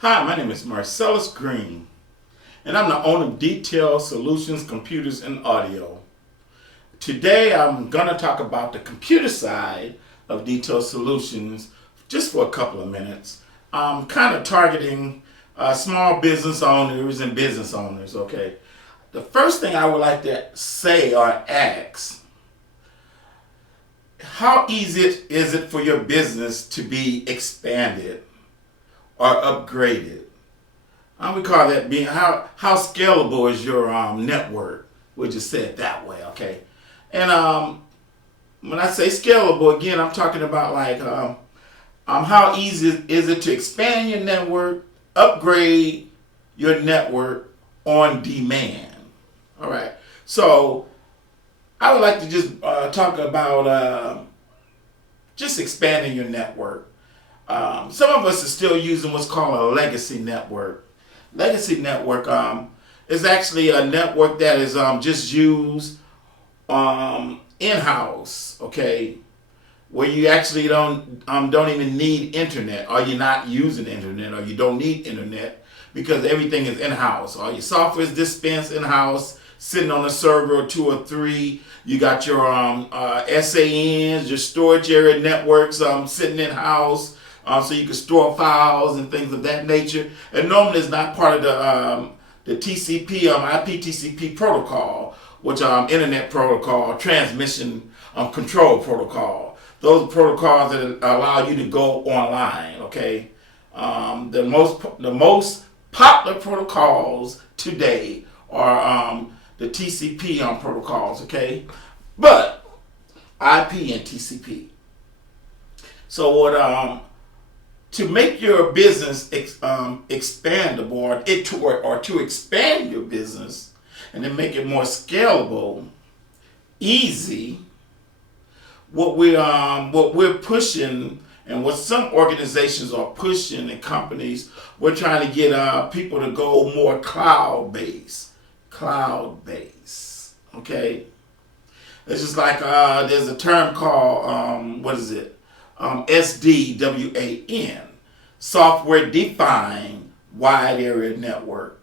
Hi, my name is Marcellus Green, and I'm the owner of Detail Solutions Computers and Audio. Today, I'm going to talk about the computer side of Detail Solutions just for a couple of minutes. I'm kind of targeting small business owners and business owners, okay? The first thing I would like to say or ask, how easy is it for your business to be expanded or upgraded? We call that being how scalable is your network? We'll just say it that way, okay? And when I say scalable, again, I'm talking about like how easy is it to expand your network, upgrade your network on demand. All right. So I would like to just talk about just expanding your network. Some of us are still using what's called a legacy network. Legacy network is actually a network that is just used in-house, okay, where you actually don't even need internet, or you're not using internet, or you don't need internet because everything is in-house. All your software is dispensed in-house, sitting on a server or two or three. You got your SANs, your storage area networks sitting in-house. So you can store files and things of that nature. And normally it's not part of the TCP, IP TCP protocol, which internet protocol, transmission control protocol. Those are protocols that allow you to go online. Okay, the most popular protocols today are the TCP protocols. Okay, but IP and TCP. So what to make your business expandable, or to expand your business and then make it more scalable, easy, what we're pushing and what some organizations are pushing and companies, we're trying to get people to go more cloud-based. Okay? It's just like there's a term called, SDWAN, Software Defined Wide Area Network.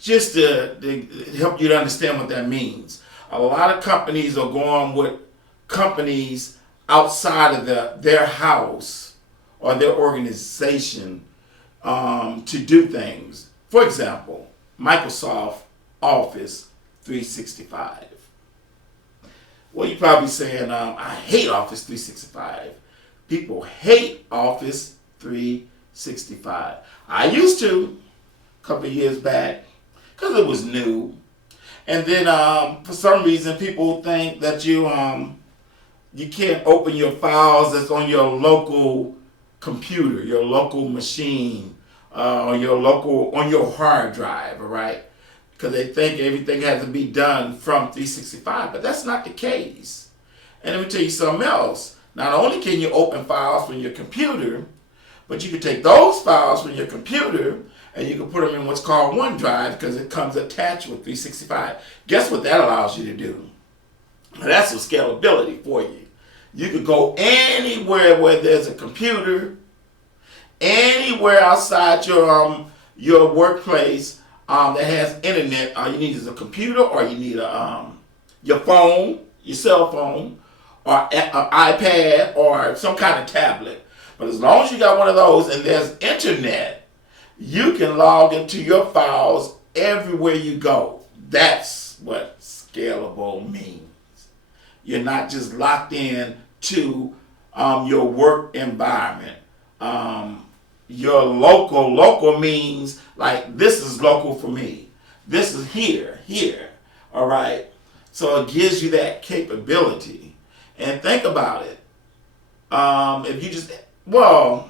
Just to help you to understand what that means. A lot of companies are going with companies outside of their house or their organization to do things. For example, Microsoft Office 365. Well, you're probably saying, I hate Office 365. People hate Office 365. I used to a couple of years back because it was new. And then for some reason, people think that you can't open your files that's on your local computer, your local machine, on your hard drive, all right? Because they think everything has to be done from 365, but that's not the case. And let me tell you something else. Not only can you open files from your computer, but you can take those files from your computer and you can put them in what's called OneDrive because it comes attached with 365. Guess what that allows you to do? That's some scalability for you. You could go anywhere where there's a computer, anywhere outside your workplace that has internet. All you need is a computer, or you need your phone, your cell phone, or an iPad, or some kind of tablet. But as long as you got one of those and there's internet, you can log into your files everywhere you go. That's what scalable means. You're not just locked in to your work environment. Your local means like this is local for me. This is here. All right. So it gives you that capability. And think about it. If you just, one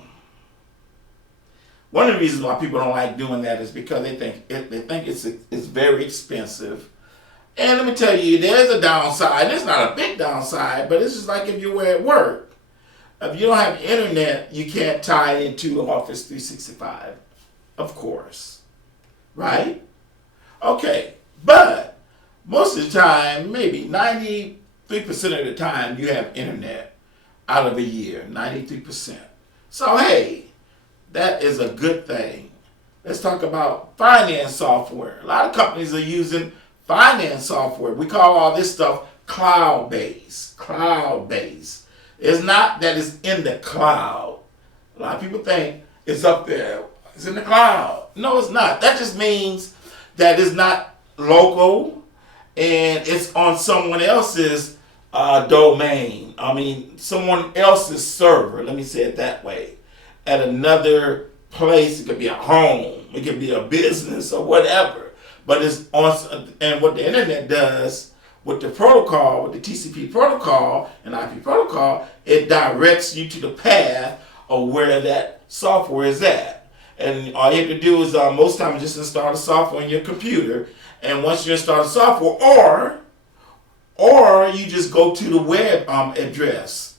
of the reasons why people don't like doing that is because they think it's very expensive. And let me tell you, there's a downside. It's not a big downside, but it's just like if you were at work. If you don't have internet, you can't tie it into Office 365, of course, right? Okay, but most of the time, maybe 93% of the time, you have internet out of a year, 93%. So hey, That is a good thing. Let's talk about finance software. A lot of companies are using finance software. We call all this stuff cloud-based. Cloud-based. It's not that it's in the cloud. A lot of people think it's up there. It's in the cloud. No, it's not. That just means that it's not local and it's on someone else's domain. I mean, someone else's server. Let me say it that way. At another place. It could be a home. It could be a business or whatever. But it's on, and what the internet does with the protocol, with the TCP protocol and IP protocol, it directs you to the path of where that software is at. And all you have to do is most times just install the software on your computer. And once you install the software, or you just go to the web address,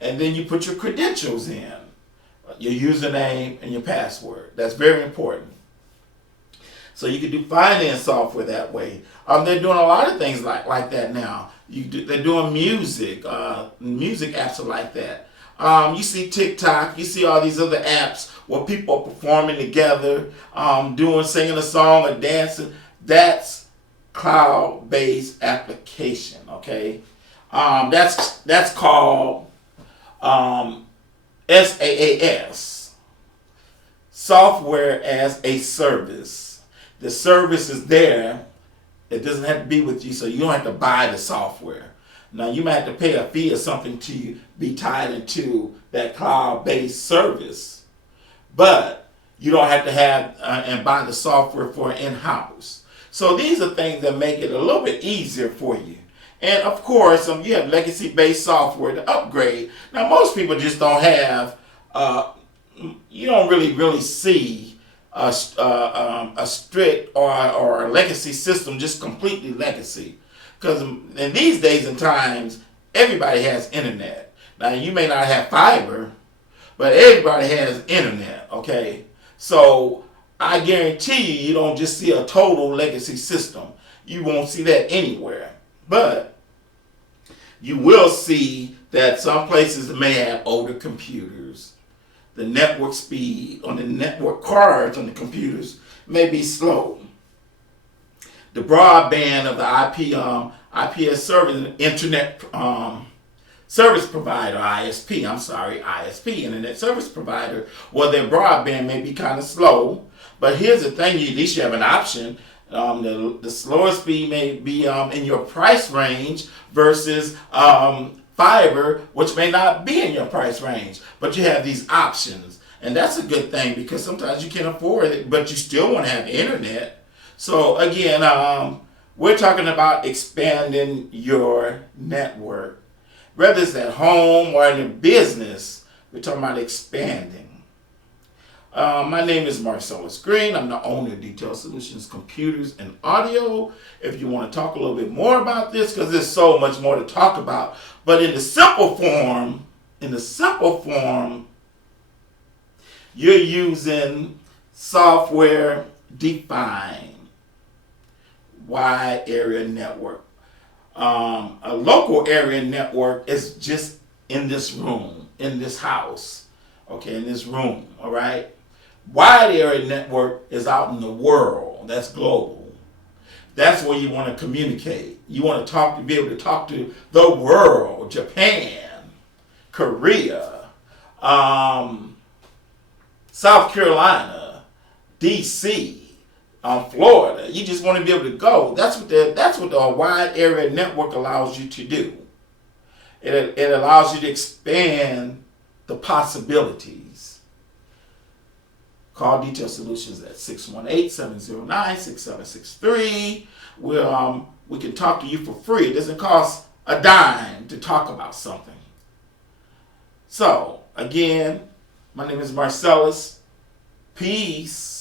and then you put your credentials in, your username and your password. That's very important. So you can do finance software that way. They're doing a lot of things like that now. They're doing music. Music apps are like that. You see TikTok. You see all these other apps where people are performing together, singing a song or dancing. That's cloud-based application. Okay, that's called SaaS, software as a service. The service is there. It doesn't have to be with you, so you don't have to buy the software. Now, you might have to pay a fee or something to be tied into that cloud-based service, but you don't have to have and buy the software for in-house. So these are things that make it a little bit easier for you. And of course, you have legacy-based software to upgrade. Now, most people just don't have, you don't really see a strict or a legacy system, just completely legacy. Because in these days and times, everybody has internet. Now, you may not have fiber, but everybody has internet, okay? So I guarantee you don't just see a total legacy system. You won't see that anywhere. But you will see that some places may have older computers. The network speed on the network cards on the computers may be slow. The broadband of the IPS service, Internet Service Provider, ISP, Internet Service Provider, well, their broadband may be kind of slow. But here's the thing, at least you have an option. The slower speed may be in your price range versus fiber, which may not be in your price range. But you have these options. And that's a good thing because sometimes you can't afford it, but you still want to have internet. So again, we're talking about expanding your network. Whether it's at home or in a business, we're talking about expanding. My name is Marcellus Green. I'm the owner of Detail Solutions Computers and Audio. If you want to talk a little bit more about this, because there's so much more to talk about, but in the simple form, you're using software defined wide area network. A local area network is just in this room, in this house, okay, in this room, all right? Wide area network is out in the world. That's global. That's where you want to communicate. You want to be able to talk to the world, Japan, Korea, South Carolina, DC, Florida. You just want to be able to go. That's what the wide area network allows you to do. It allows you to expand the possibilities. Call Detail Solutions at 618-709-6763. We can talk to you for free. It doesn't cost a dime to talk about something. So, again, my name is Marcellus. Peace.